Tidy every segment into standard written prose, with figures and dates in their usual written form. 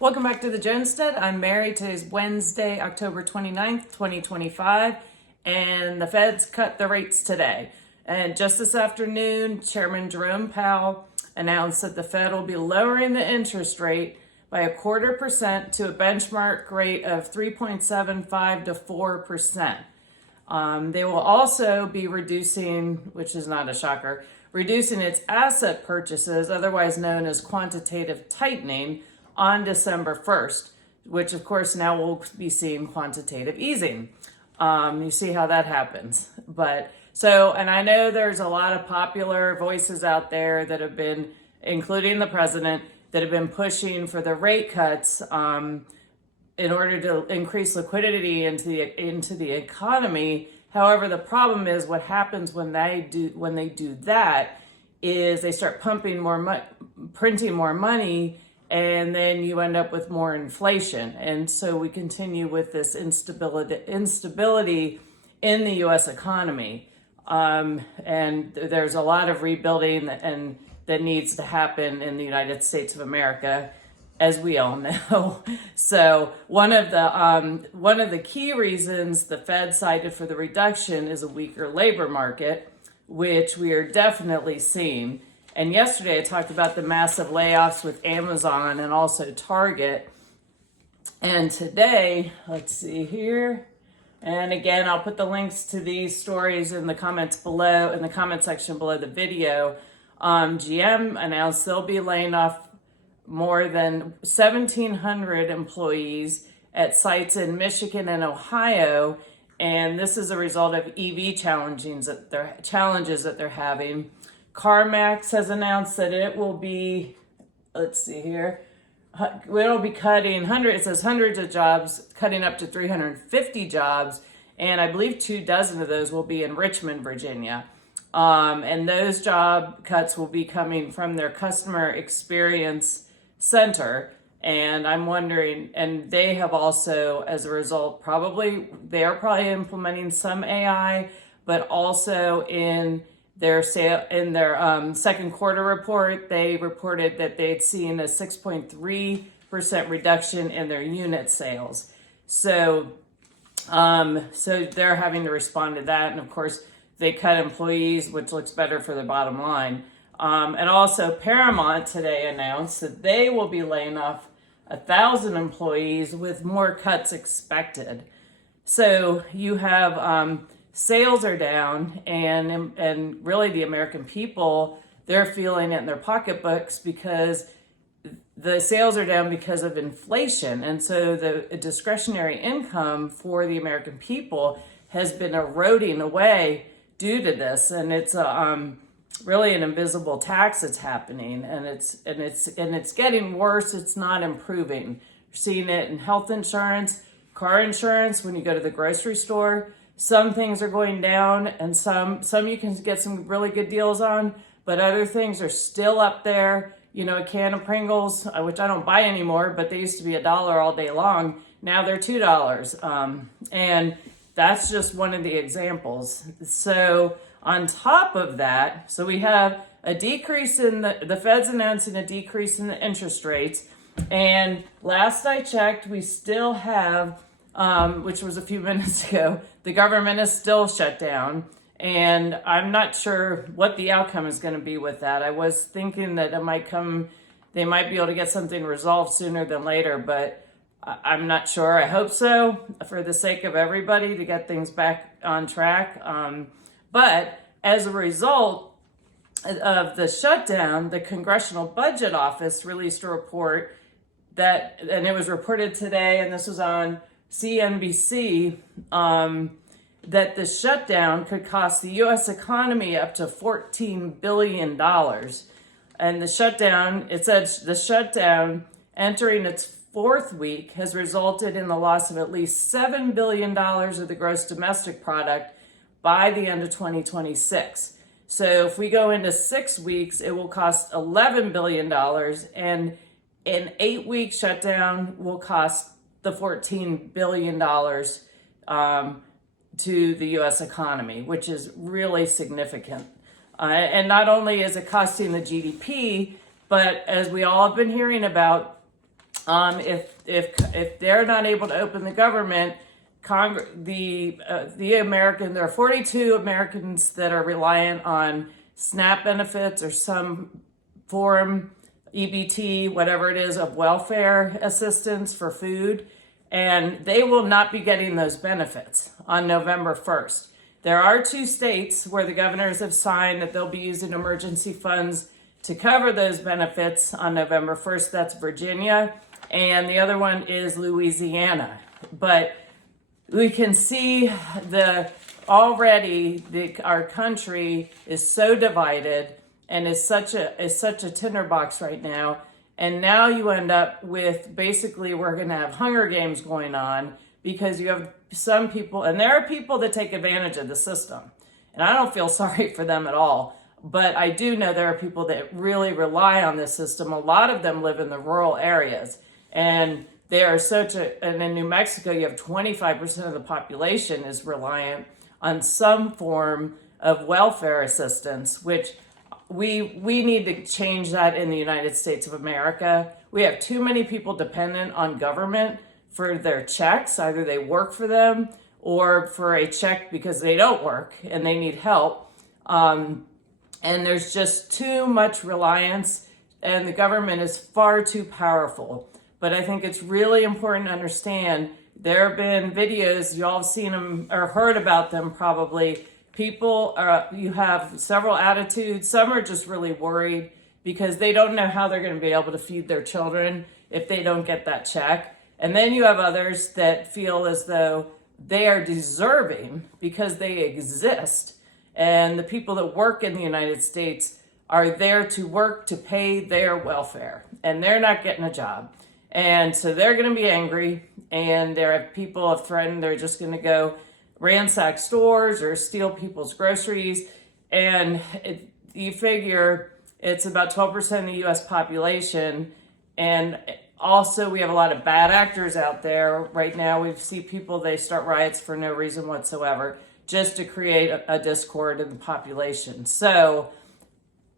Welcome back to the Jonestead. I'm Mary. Today's Wednesday, October 29th, 2025, and the Feds cut the rates today. And just this afternoon, Chairman Jerome Powell announced that the Fed will be lowering the interest rate by 0.25% to a benchmark rate of 3.75 to 4%. They will also be reducing, which is not a shocker, reducing its asset purchases, otherwise known as quantitative tightening, on December 1st, which of course now we'll be seeing quantitative easing. You see how that happens. And I know there's a lot of popular voices out there that have been, including the president, that have been pushing for the rate cuts in order to increase liquidity into the economy. However, the problem is what happens when they do that is they start printing more money, and then you end up with more inflation. And so we continue with this instability in the U.S. economy. And there's a lot of rebuilding that needs to happen in the United States of America, as we all know. So one of the key reasons the Fed cited for the reduction is a weaker labor market, which we are definitely seeing. And yesterday I talked about the massive layoffs with Amazon and also Target. And today, let's see here. And again, I'll put the links to these stories in the comments below, in the comment section below the video. GM announced they'll be laying off more than 1,700 employees at sites in Michigan and Ohio. And this is a result of EV challenges that they're having. CarMax has announced that it will be, let's see here, it'll be cutting it says hundreds of jobs, cutting up to 350 jobs, and I believe 24 of those will be in Richmond, Virginia. And those job cuts will be coming from their customer experience center. And I'm wondering, and they have also, as a result, they are probably implementing some AI, but also in their second quarter report, they reported that they'd seen a 6.3% reduction in their unit sales. So they're having to respond to that. And of course, they cut employees, which looks better for the bottom line. And also Paramount today announced that they will be laying off 1,000 employees with more cuts expected. So you have sales are down, and really the American people, they're feeling it in their pocketbooks because the sales are down because of inflation. And so the discretionary income for the American people has been eroding away due to this. And it's really an invisible tax that's happening, and it's getting worse. It's not improving. You're seeing it in health insurance, car insurance, when you go to the grocery store. Some things are going down, and some you can get some really good deals on, but other things are still up there. You know, a can of Pringles, which I don't buy anymore, but they used to be $1 all day long. Now they're $2. And that's just one of the examples. So on top of that, so we have a decrease in the Fed's announcing a decrease in the interest rates. And last I checked, we still have, which was a few minutes ago, the government is still shut down. And I'm not sure what the outcome is going to be with that. I was thinking that they might be able to get something resolved sooner than later, but I'm not sure. I hope so, for the sake of everybody, to get things back on track. But as a result of the shutdown, the Congressional Budget Office released a report and it was reported today, and this was on CNBC, that the shutdown could cost the U.S. economy up to $14 billion. And it says the shutdown entering its fourth week has resulted in the loss of at least $7 billion of the gross domestic product by the end of 2026. So if we go into 6 weeks, it will cost $11 billion, and an 8-week shutdown will cost the $14 billion to the U.S. economy, which is really significant. And not only is it costing the GDP, but as we all have been hearing about, If they're not able to open the government, there are 42 Americans that are reliant on SNAP benefits or some form, EBT, whatever it is, of welfare assistance for food, and they will not be getting those benefits on November 1st. There are 2 states where the governors have signed that they'll be using emergency funds to cover those benefits on November 1st. That's Virginia, and the other one is Louisiana. But we can see our country is so divided and is such a tinderbox right now. And now you end up with, basically, we're going to have Hunger Games going on, because you have some people, and there are people that take advantage of the system. And I don't feel sorry for them at all. But I do know there are people that really rely on this system. A lot of them live in the rural areas. And they are and in New Mexico, you have 25% of the population is reliant on some form of welfare assistance, which we need to change that in the United States of America. We have too many people dependent on government for their checks. Either they work for them or for a check because they don't work and they need help. And there's just too much reliance, and the government is far too powerful. But I think it's really important to understand, there have been videos, y'all have seen them or heard about them probably. People, you have several attitudes. Some are just really worried because they don't know how they're going to be able to feed their children if they don't get that check. And then you have others that feel as though they are deserving because they exist. And the people that work in the United States are there to work to pay their welfare, and they're not getting a job. And so they're going to be angry, and there are people have threatened they're just going to go ransack stores or steal people's groceries. And you figure it's about 12% of the U.S. population. And also, we have a lot of bad actors out there. Right now, we see people, they start riots for no reason whatsoever, just to create a discord in the population. So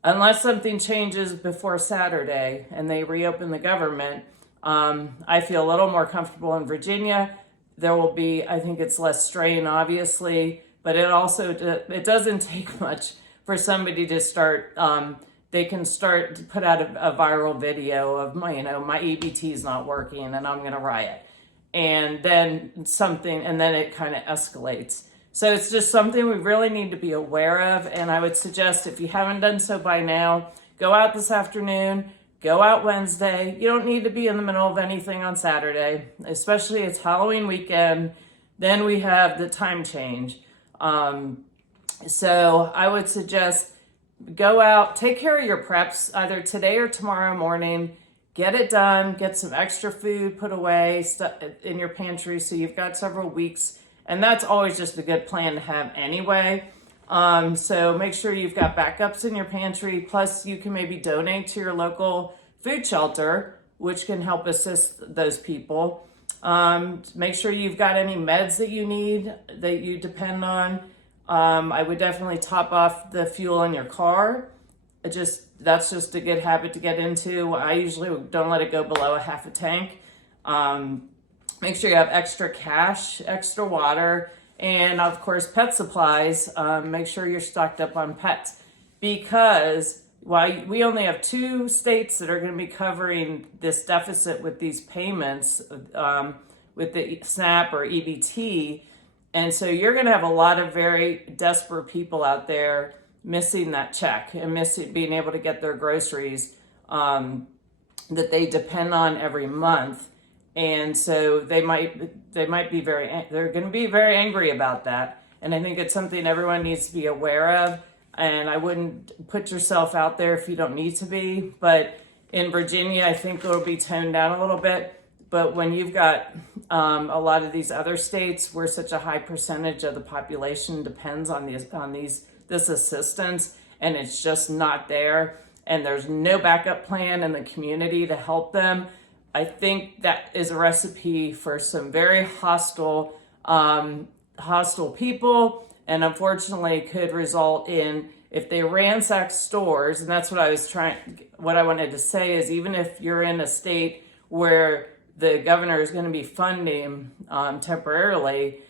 unless something changes before Saturday and they reopen the government, I feel a little more comfortable in Virginia. There will be, I think it's less strain, obviously, but it doesn't take much for somebody to start, they can start to put out a viral video of my EBT is not working and I'm going to riot. And then it kind of escalates. So it's just something we really need to be aware of. And I would suggest, if you haven't done so by now, go out this afternoon, go out Wednesday. You don't need to be in the middle of anything on Saturday, especially it's Halloween weekend. Then we have the time change. So I would suggest go out, take care of your preps either today or tomorrow morning. Get it done, get some extra food put away in your pantry so you've got several weeks. And that's always just a good plan to have anyway. So make sure you've got backups in your pantry. Plus, you can maybe donate to your local food shelter, which can help assist those people. Make sure you've got any meds that you need, that you depend on. I would definitely top off the fuel in your car. That's just a good habit to get into. I usually don't let it go below a half a tank. Make sure you have extra cash, extra water, and of course pet supplies. Make sure you're stocked up on pets, because while we only have 2 states that are going to be covering this deficit with these payments, with the SNAP or EBT, and so you're going to have a lot of very desperate people out there missing that check and being able to get their groceries that they depend on every month. And so they're going to be very angry about that. And I think it's something everyone needs to be aware of. And I wouldn't put yourself out there if you don't need to be. But in Virginia, I think it'll be toned down a little bit. But when you've got a lot of these other states where such a high percentage of the population depends on this assistance, and it's just not there, and there's no backup plan in the community to help them, I think that is a recipe for some very hostile people, and unfortunately could result in, if they ransack stores, and that's what I wanted to say is, even if you're in a state where the governor is going to be funding temporarily,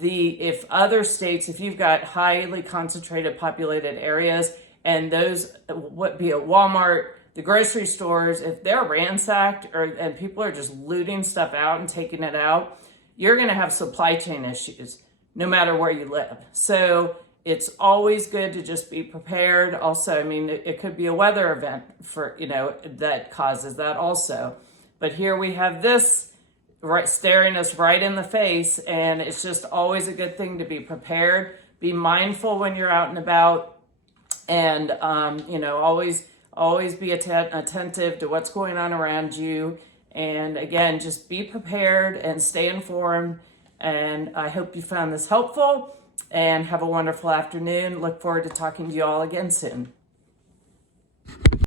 if other states, if you've got highly concentrated populated areas, and those, what be it Walmart, the grocery stores, if they're ransacked and people are just looting stuff out and taking it out, you're going to have supply chain issues no matter where you live. So it's always good to just be prepared. Also, I mean, it could be a weather event for, that causes that also. But here we have this right staring us right in the face, and it's just always a good thing to be prepared. Be mindful when you're out and about, and always be attentive to what's going on around you. And again, just be prepared and stay informed. And I hope you found this helpful, and have a wonderful afternoon. Look forward to talking to you all again soon.